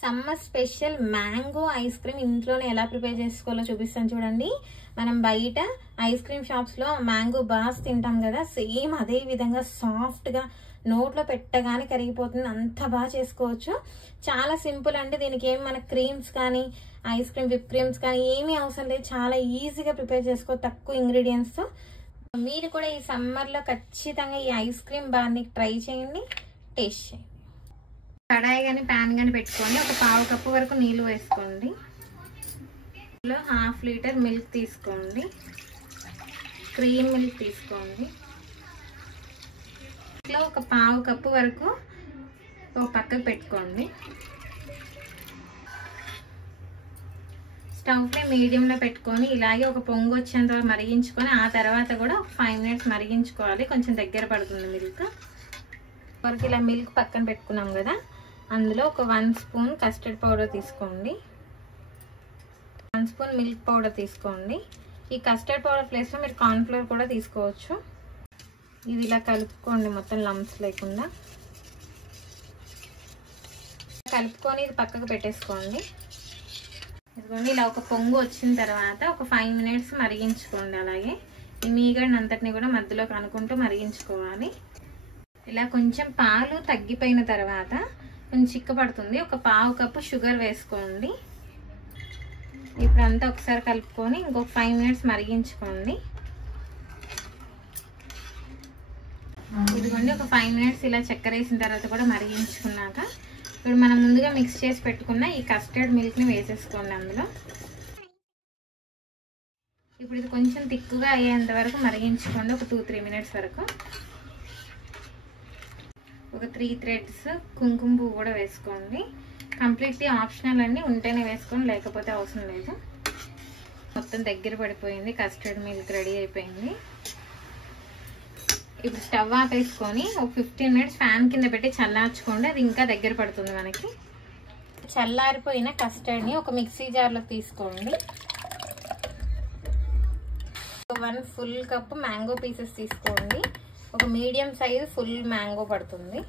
Summer special mango ice cream ఇంట్లోనే ఎలా prepare చేసుకోవాలో చూపిస్తాను చూడండి. మనం బయట ఐస్ క్రీమ్ షాప్స్ లో మ్యాంగో బాస్ తింటాం కదా, సేమ్ అదే విధంగా సాఫ్ట్ గా నోట్లో పెట్టగానే కరిగిపోతుంది. అంత బాగా చేసుకోవచ్చు. చాలా సింపుల్ అండి. దీనికి ఏం మన క్రీమ్స్ కానీ ఐస్ క్రీమ్ విప్ క్రీమ్స్ కానీ ఏమీ అవసరం లేదు. చాలా ఈజీగా ప్రిపేర్ చేసుకో తక్కువ ఇంగ్రీడియంట్స్ తో. మీరు కూడా ఈ సమ్మర్ లో ఖచ్చితంగా ఈ ఐస్ క్రీమ్ బార్ని ట్రై చేయండి, టేస్ట్ చేయండి. కడాయి కానీ ప్యాన్ కానీ పెట్టుకోండి. ఒక పావు కప్పు వరకు నీళ్ళు వేసుకోండి. ఇందులో 1/2 లీటర్ మిల్క్ తీసుకోండి. క్రీమ్ మిల్క్ తీసుకోండి. ఇట్లా ఒక పావు కప్పు వరకు ఒక పక్కకు పెట్టుకోండి. స్టవ్ ఫ్లేమ్ మీడియంలో పెట్టుకొని ఇలాగే ఒక పొంగు వచ్చేంత మరిగించుకొని ఆ తర్వాత కూడా 5 మినిట్స్ మరిగించుకోవాలి. కొంచెం దగ్గర పడుతుంది మిల్క్ వరకు. ఇలా మిల్క్ పక్కన పెట్టుకున్నాం కదా, అందులో ఒక 1 స్పూన్ కస్టర్డ్ పౌడర్ తీసుకోండి. 1 స్పూన్ మిల్క్ పౌడర్ తీసుకోండి. ఈ కస్టర్డ్ పౌడర్ ప్లేస్లో మీరు కార్న్ఫ్లోర్ కూడా తీసుకోవచ్చు. ఇది ఇలా కలుపుకోండి మొత్తం లంప్స్ లేకుండా. కలుపుకొని ఇది పక్కకు పెట్టేసుకోండి. ఇదిగోండి ఇలా ఒక పొంగు వచ్చిన తర్వాత ఒక 5 మినిట్స్ మరిగించుకోండి. అలాగే ఈ మీగడ అంతటిని కూడా మధ్యలో కనుక్కుంటూ మరిగించుకోవాలి. ఇలా కొంచెం పాలు తగ్గిపోయిన తర్వాత కొంచెం చిక్కపడుతుంది. ఒక పావు కప్పు షుగర్ వేసుకోండి. ఇప్పుడు అంతా ఒకసారి కలుపుకొని ఇంకొక 5 మినిట్స్ మరిగించుకోండి. ఇదిగోండి ఒక 5 మినిట్స్ ఇలా చక్కెర వేసిన తర్వాత కూడా మరిగించుకున్నాక ఇప్పుడు మనం ముందుగా మిక్స్ చేసి పెట్టుకున్న ఈ కస్టర్డ్ మిల్క్ని వేసేసుకోండి అందులో. ఇప్పుడు ఇది కొంచెం తిక్కుగా అయ్యేంత వరకు మరిగించుకోండి, ఒక 2-3 మినిట్స్ వరకు. ఒక 3 థ్రెడ్స్ కుంకుమ పువ్వు కూడా వేసుకోండి. కంప్లీట్లీ ఆప్షనల్ అండి, ఉంటేనే వేసుకోండి, లేకపోతే అవసరం లేదు. మొత్తం దగ్గర పడిపోయింది. కస్టర్డ్ మిల్క్ రెడీ అయిపోయింది. ఇప్పుడు స్టవ్ ఆపేసుకొని ఒక 15 మినిట్స్ ఫ్యాన్ కింద పెట్టి చల్లార్చుకోండి. అది ఇంకా దగ్గర పడుతుంది మనకి. చల్లారిపోయిన కస్టర్డ్ని ఒక మిక్సీ జార్లో తీసుకోండి. 1 ఫుల్ కప్ మ్యాంగో పీసెస్ తీసుకోండి. ఒక మీడియం సైజ్ ఫుల్ మ్యాంగో పడుతుంది.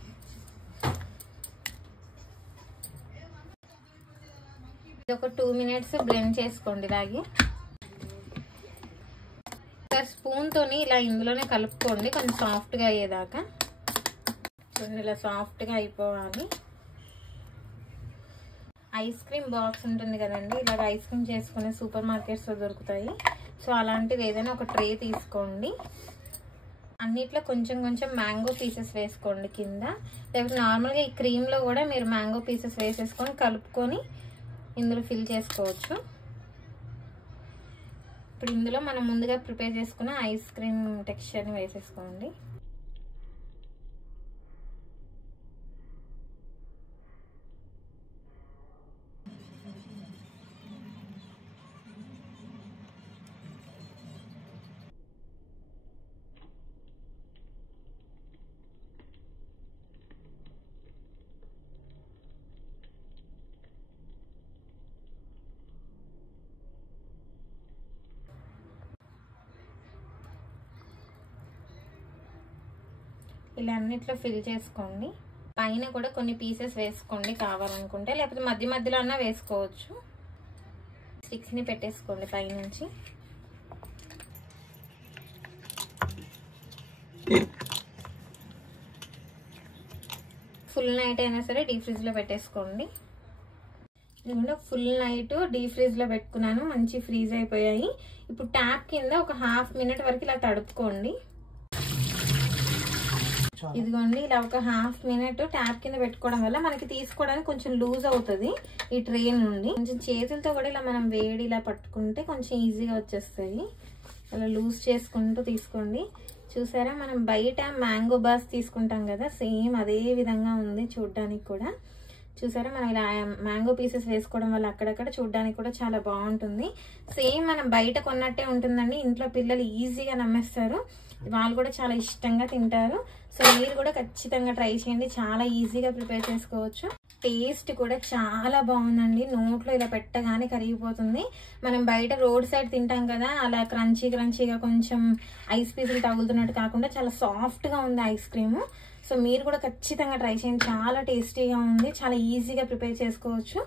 ఇది ఒక 2 మినిట్స్ బ్లెండ్ చేసుకోండి. ఇలాగే స్పూన్ తోని ఇలా ఇందులోనే కలుపుకోండి, కొంచెం సాఫ్ట్ గా అయ్యేదాకా. ఇలా సాఫ్ట్ గా అయిపోవాలి. ఐస్ క్రీమ్ బాక్స్ ఉంటుంది కదండి, ఇలాగ ఐస్ క్రీమ్ చేసుకునే సూపర్ మార్కెట్స్ లో దొరుకుతాయి. సో అలాంటిది ఏదైనా ఒక ట్రే తీసుకోండి. అన్నిట్లో కొంచెం కొంచెం మ్యాంగో పీసెస్ వేసుకోండి కింద. లేకపోతే నార్మల్గా ఈ క్రీమ్లో కూడా మీరు మ్యాంగో పీసెస్ వేసేసుకొని కలుపుకొని ఇందులో ఫిల్ చేసుకోవచ్చు. ఇప్పుడు ఇందులో మనం ముందుగా ప్రిపేర్ చేసుకున్న ఐస్ క్రీమ్ టెక్స్చర్ని వేసేసుకోండి. ఇలా అన్నిట్లో ఫిల్ చేసుకోండి. పైన కూడా కొన్ని పీసెస్ వేసుకోండి కావాలనుకుంటే, లేకపోతే మధ్య మధ్యలో అన్నా వేసుకోవచ్చు. స్టిక్స్ని పెట్టేసుకోండి పైనుంచి. ఫుల్ నైట్ అయినా సరే డీప్ ఫ్రిడ్జ్లో పెట్టేసుకోండి. ఇదిగోండి ఫుల్ నైట్ డీప్ ఫ్రిడ్జ్లో పెట్టుకున్నాను, మంచి ఫ్రీజ్ అయిపోయాయి. ఇప్పుడు ట్యాప్ కింద ఒక 1/2 మినిట్ వరకు ఇలా తడుపుకోండి. ఇదిగోండి ఇలా ఒక 1/2 మినిట్ ట్యాప్ కింద పెట్టుకోవడం వల్ల మనకి తీసుకోవడానికి కొంచెం లూజ్ అవుతుంది ఈ ట్రే నుండి. కొంచెం చేతులతో కూడా ఇలా మనం వేడి ఇలా పట్టుకుంటే కొంచెం ఈజీగా వచ్చేస్తాయి. అలా లూజ్ చేసుకుంటూ తీసుకోండి. చూసారా, మనం బయట మ్యాంగో బాస్ తీసుకుంటాం కదా, సేమ్ అదే విధంగా ఉంది చూడడానికి కూడా. చూసారా, మనం ఇలా మ్యాంగో పీసెస్ వేసుకోవడం వల్ల అక్కడక్కడ చూడడానికి కూడా చాలా బాగుంటుంది. సేమ్ మనం బయట కొన్నట్టే ఉంటుందండి. ఇంట్లో పిల్లలు ఈజీగా నమ్మేస్తారు, వాళ్ళు కూడా చాలా ఇష్టంగా తింటారు. సో మీరు కూడా ఖచ్చితంగా ట్రై చేయండి, చాలా ఈజీగా ప్రిపేర్ చేసుకోవచ్చు. టేస్ట్ కూడా చాలా బాగుందండి. నోట్లో ఇలా పెట్టగానే కరిగిపోతుంది. మనం బయట రోడ్ సైడ్ తింటాం కదా, అలా క్రంచీగా కొంచెం ఐస్ పీసులు తగులుతున్నట్టు కాకుండా చాలా సాఫ్ట్గా ఉంది ఐస్ క్రీమ్. సో మీరు కూడా ఖచ్చితంగా ట్రై చేయండి. చాలా టేస్టీగా ఉంది, చాలా ఈజీగా ప్రిపేర్ చేసుకోవచ్చు.